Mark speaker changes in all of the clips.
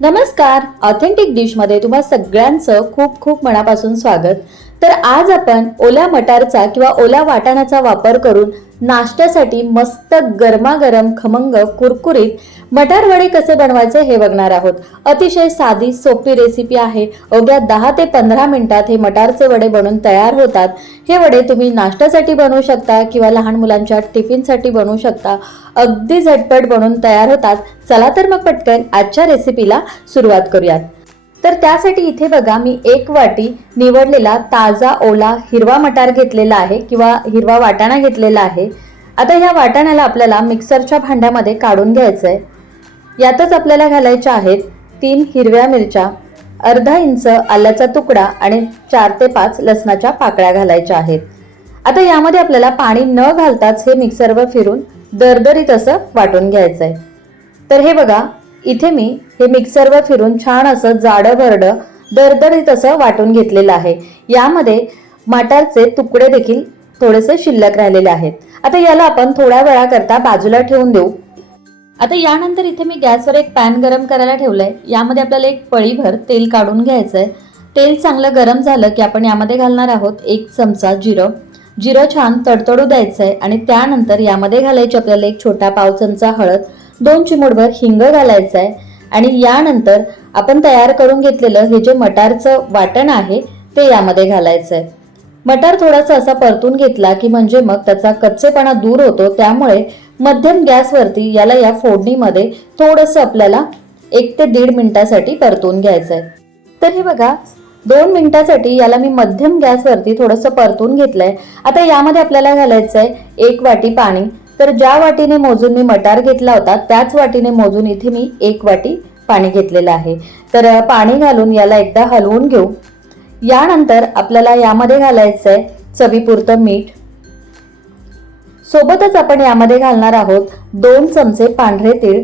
Speaker 1: नमस्कार. ऑथेंटिक डिशमध्ये तुम्हा सगळ्यांचं खूप खूप मनापासून स्वागत. तर आज आपण ओल्या मटारचा किंवा ओल्या वाटाण्याचा वापर करून नाश्त्यासाठी मस्त गरमागरम खमंग कुरकुरीत मटार वडे कसे बनवायचे हे बघणार आहोत. अतिशय साधी सोपी रेसिपी आहे. अवघ्या दहा ते पंधरा मिनिटात हे मटारचे वडे बनून तयार होतात. हे वडे तुम्ही नाश्त्यासाठी बनवू शकता किंवा लहान मुलांच्या टिफिनसाठी बनवू शकता. अगदी झटपट बनवून तयार होतात. चला तर मग पटकन आजच्या रेसिपीला सुरुवात करूयात. तर त्यासाठी इथे बघा मी एक वाटी निवडलेला ताजा ओला हिरवा मटार घेतलेला आहे किंवा हिरवा वाटाणा घेतलेला आहे. आता ह्या वाटाण्याला आपल्याला मिक्सरच्या भांड्यामध्ये काढून घ्यायचं आहे यातच आपल्याला घालायच्या आहेत तीन हिरव्या मिरच्या अर्धा इंच आल्याचा तुकडा आणि चार ते पाच लसणाच्या पाकळ्या घालायच्या आहेत. आता यामध्ये आपल्याला पाणी न घालताच हे मिक्सरवर फिरून दरदरीत असं वाटून घ्यायचं आहे तर हे बघा इथे मी हे मिक्सरवर फिरून छान असं जाडं भरडं दरदरीत असं वाटून घेतलेलं आहे. यामध्ये मटारचे तुकडे देखील थोडेसे शिल्लक राहिलेले आहेत. आता याला आपण थोड्या वेळाकरता बाजूला ठेवून देऊ. आता यानंतर इथे मी गॅसवर एक पॅन गरम करायला ठेवलं आहे यामध्ये आपल्याला एक पळीभर तेल काढून घ्यायचं आहे तेल चांगलं गरम झालं की आपण यामध्ये घालणार आहोत एक चमचा जिरं. जिरं छान तडतडू द्यायचं आहे आणि त्यानंतर यामध्ये घालायची आपल्याला एक छोटा पाव चमचा हळद. दोन चिमूटभर हिंग घालायचं आहे आणि यानंतर आपण तयार करून घेतलेलं हे जे मटारचं वाटण आहे ते यामध्ये घालायचं आहे मटार थोडासा असा परतून घेतला की म्हणजे मग त्याचा कच्चेपणा दूर होतो त्यामुळे मध्यम गॅसवरती याला या फोडणीमध्ये थोडंसं आपल्याला एक ते दीड मिनिटासाठी परतून घ्यायचं आहे तर हे बघा दोन मिनिटासाठी याला मी मध्यम गॅसवरती थोडंसं परतून घेतलंय. आता यामध्ये आपल्याला घालायचं आहे एक वाटी पाणी. तर ज्या वाटीने मोजून मी मटार घेतला होता त्याच वाटीने मोजून इथे मी एक वाटी पाणी घेतलेलं आहे. तर पाणी घालून याला एकदा हलवून घेऊ. यानंतर आपल्याला यामध्ये घालायचं आहे चवीपुरतं मीठ. सोबतच आपण यामध्ये घालणार आहोत दोन चमचे पांढरे तीळ.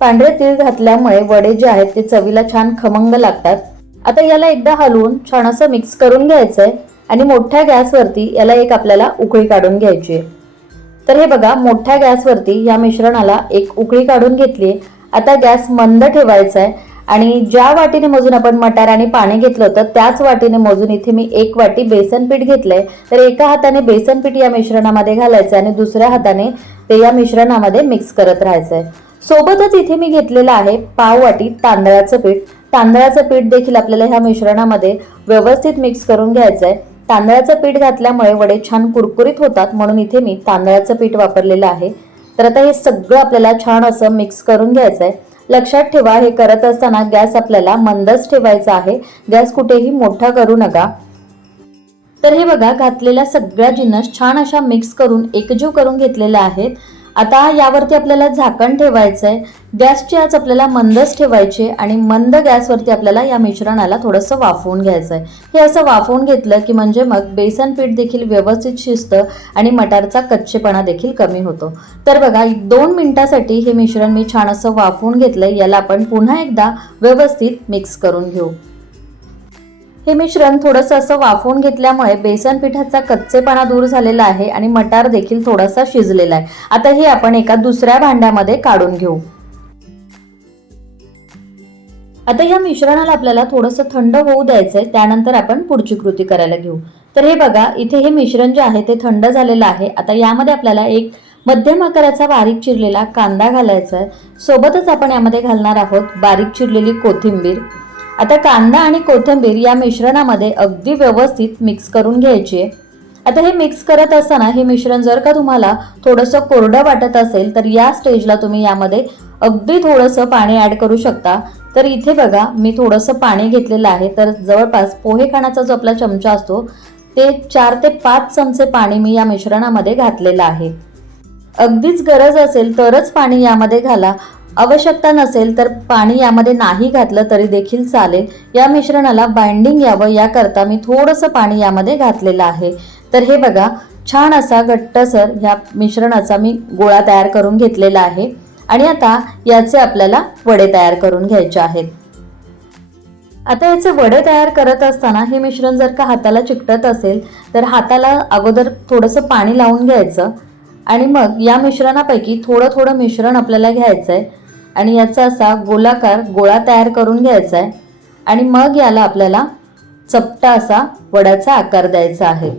Speaker 1: पांढरे तीळ घातल्यामुळे वडे जे आहेत ते चवीला छान खमंग लागतात. आता याला एकदा हलवून छान असं मिक्स करून घ्यायचं आहे आणि मोठ्या गॅसवरती याला एक आपल्याला उकळी काढून घ्यायची आहे. तर हे बघा मोठ्या गॅसवरती या मिश्रणाला एक उकळी काढून घेतली आता गॅस मंद ठेवायचा आहे आणि ज्या वाटीने मोजून आपण मटार आणि पाणी घेतलं होतं त्याच वाटीने मोजून इथे मी एक वाटी बेसन पीठ घेतलंय. तर एका हाताने बेसन पीठ या मिश्रणामध्ये घालायचं आणि दुसऱ्या हाताने ते या मिश्रणामध्ये मिक्स करत राहायचं आहे सोबतच इथे मी घेतलेलं आहे पाव वाटी तांदळाचं पीठ. तांदळाचं पीठ देखील आपल्याला ह्या मिश्रणामध्ये व्यवस्थित मिक्स करून घ्यायचं आहे तांदळाचं पीठ घातल्यामुळे वडे छान कुरकुरीत होतात म्हणून इथे मी तांदळाचं पीठ वापरलेलं आहे. तर आता हे सगळं आपल्याला छान असं मिक्स करून घ्यायचं आहे लक्षात ठेवा हे करत असताना गॅस आपल्याला मंदच ठेवायचा आहे. गॅस कुठेही मोठा करू नका. तर हे बघा घातलेल्या सगळ्या जिन्नस छान अशा मिक्स करून एकजीव करून घेतलेल्या आहेत. आता यावरती आपल्याला झाकण ठेवायचं आहे गॅसची आज आपल्याला मंदच ठेवायची आहे आणि मंद गॅसवरती आपल्याला या मिश्रणाला थोडंसं वाफवून घ्यायचं आहे हे असं वाफवून घेतलं की म्हणजे मग बेसन पीठ देखील व्यवस्थित शिजतं आणि मटारचा कच्चेपणा देखील कमी होतो. तर बघा दोन मिनिटासाठी हे मिश्रण मी छान असं वाफवून घेतलं याला आपण पुन्हा एकदा व्यवस्थित मिक्स करून घेऊ. हे मिश्रण थोडंसं असं वाफवून घेतल्यामुळे बेसन पिठाचा कच्चेपणा दूर झालेला आहे आणि मटार देखील थोडासा शिजलेला आहे. आता हे आपण एका दुसऱ्या भांड्यामध्ये काढून घेऊ. आता या मिश्रणाला आपल्याला थोडंसं थंड होऊ द्यायचंय त्यानंतर आपण पुढची कृती करायला घेऊ. तर हे बघा इथे हे मिश्रण जे आहे ते थंड झालेलं आहे. आता यामध्ये आपल्याला एक मध्यम आकाराचा बारीक चिरलेला कांदा घालायचा आहे. सोबतच आपण यामध्ये घालणार आहोत बारीक चिरलेली कोथिंबीर. आता कांदा आणि कोथिंबीर या मिश्रणामध्ये अगदी व्यवस्थित मिक्स करून घ्यायची आहे. आता हे मिक्स करत असताना हे मिश्रण जर का तुम्हाला थोडंसं कोरडं वाटत असेल तर या स्टेजला तुम्ही यामध्ये अगदी थोडंसं पाणी ॲड करू शकता. तर इथे बघा मी थोडंसं पाणी घेतलेलं आहे. तर जवळपास पोहे खाण्याचा जो आपला चमचा असतो ते चार ते पाच चमचे पाणी मी या मिश्रणामध्ये घातलेलं आहे. अगदीच गरज असेल तरच पाणी यामध्ये घाला. आवश्यकता नसेल तर पाणी यामध्ये नाही घातलं तरी देखील चालेल. या मिश्रणाला बाइंडिंग यावं याकरता मी थोडंसं पाणी यामध्ये घातलेलं आहे. तर हे बघा छान असा घट्टसर ह्या मिश्रणाचा मी गोळा तयार करून घेतलेला आहे. आणि आता याचे आपल्याला वडे तयार करून घ्यायचे आहेत. आता याचे वडे तयार करत असताना हे मिश्रण जर का हाताला चिकटत असेल तर हाताला अगोदर थोडंसं पाणी लावून घ्यायचं. आणि मग या मिश्रणापैकी थोडं थोडं मिश्रण आपल्याला घ्यायचं आहे आणि याचा असा गोलाकार गोळा तयार करून घ्यायचा आहे आणि मग याला आपल्याला चपटा असा वड्याचा आकार द्यायचा आहे.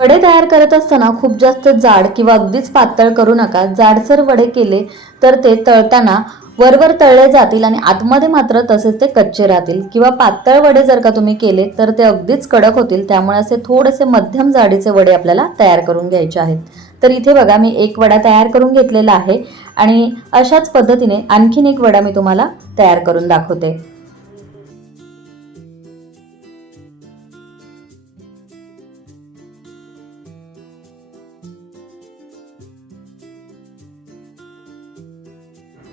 Speaker 1: वडे तयार करत असताना खूप जास्त जाड किंवा अगदीच पातळ करू नका. जाडसर वडे केले तर ते तळताना वरवर तळले जातील आणि आतमध्ये मात्र तसेच ते कच्चे राहतील. किंवा पातळ वडे जर का तुम्ही केले तर ते अगदीच कडक होतील. त्यामुळे असे थोडेसे मध्यम जाडीचे वडे आपल्याला तयार करून घ्यायचे आहेत. तर इथे बघा मी एक वडा तयार करून घेतलेला आहे. आणि अशाच पद्धतीने आणखीन एक वडा मी तुम्हाला तयार करून दाखवते.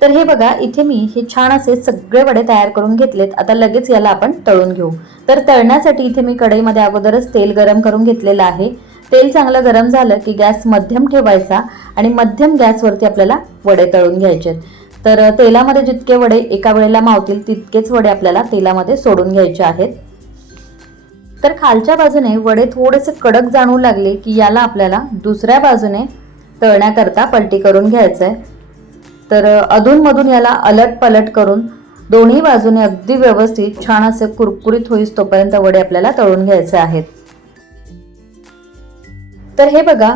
Speaker 1: तर हे बघा इथे मी हे छान असे सगळे वडे तयार करून घेतलेत. आता लगेच याला आपण तळून घेऊ. तर तळण्यासाठी इथे मी कढईमध्ये अगोदरच तेल गरम करून घेतलेलं आहे. तेल चांगलं गरम झालं की गॅस मध्यम ठेवायचा आणि मध्यम गॅसवरती आपल्याला वडे तळून घ्यायचे तर तेलामध्ये जितके वडे एका वेळेला मावतील तितकेच वडे आपल्याला तेलामध्ये सोडून घ्यायचे आहेत. तर खालच्या बाजूने वडे थोडेसे कडक जाणू लागले की याला आपल्याला दुसऱ्या बाजूने तळण्याकरता पलटी करून घ्यायचं आहे तर अधूनमधून याला अलट पलट करून दोन्ही बाजूने अगदी व्यवस्थित छान असे कुरकुरीत होईस तोपर्यंत वडे आपल्याला तळून घ्यायचे आहेत. तर हे बघा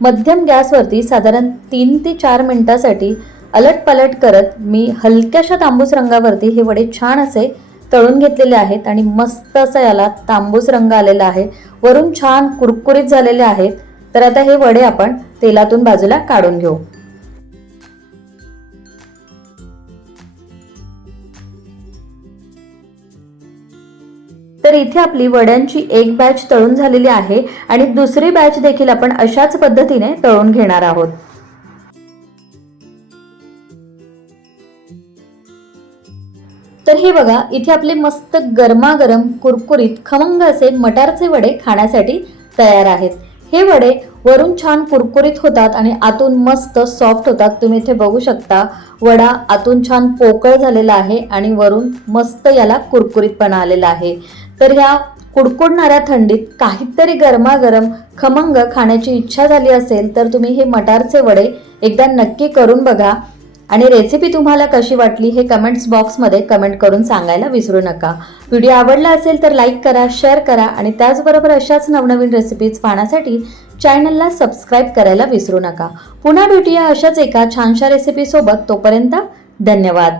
Speaker 1: मध्यम गॅसवरती साधारण तीन ते चार मिनिटासाठी अलट पलट करत मी हलक्याशा तांबूस रंगावरती हे वडे छान असे तळून घेतलेले आहेत आणि मस्त असं याला तांबूस रंग आलेला आहे. वरून छान कुरकुरीत झालेले आहेत. तर आता हे वडे आपण तेलातून बाजूला काढून घेऊ. तर इथे आपली वड्यांची एक बॅच तळून झालेली आहे आणि दुसरी बॅच देखील आपण अशाच पद्धतीने तळून घेणार आहोत. तर हे बघा इथे आपले मस्त गरमागरम कुरकुरीत खमंग असे मटारचे वडे खाण्यासाठी तयार आहेत. हे वडे वरून छान कुरकुरीत होतात आणि आतून मस्त सॉफ्ट होतात. तुम्ही इथे बघू शकता वडा आतून छान पोकळ झालेला आहे आणि वरून मस्त याला कुरकुरीतपणा आलेला आहे. तर ह्या कुडकुडणाऱ्या थंडीत काहीतरी गरमागरम खमंग खाण्याची इच्छा झाली असेल तर तुम्ही हे मटारचे वडे एकदा नक्की करून बघा. आणि रेसिपी तुम्हाला कशी वाटली हे कमेंट्स बॉक्समध्ये कमेंट करून सांगायला विसरू नका. व्हिडिओ आवडला असेल तर लाईक करा शेअर करा आणि त्याचबरोबर अशाच नवनवीन रेसिपीज पाहण्यासाठी चॅनलला सबस्क्राईब करायला विसरू नका. पुन्हा भेटूया अशाच एका छानशा रेसिपीसोबत तोपर्यंत धन्यवाद.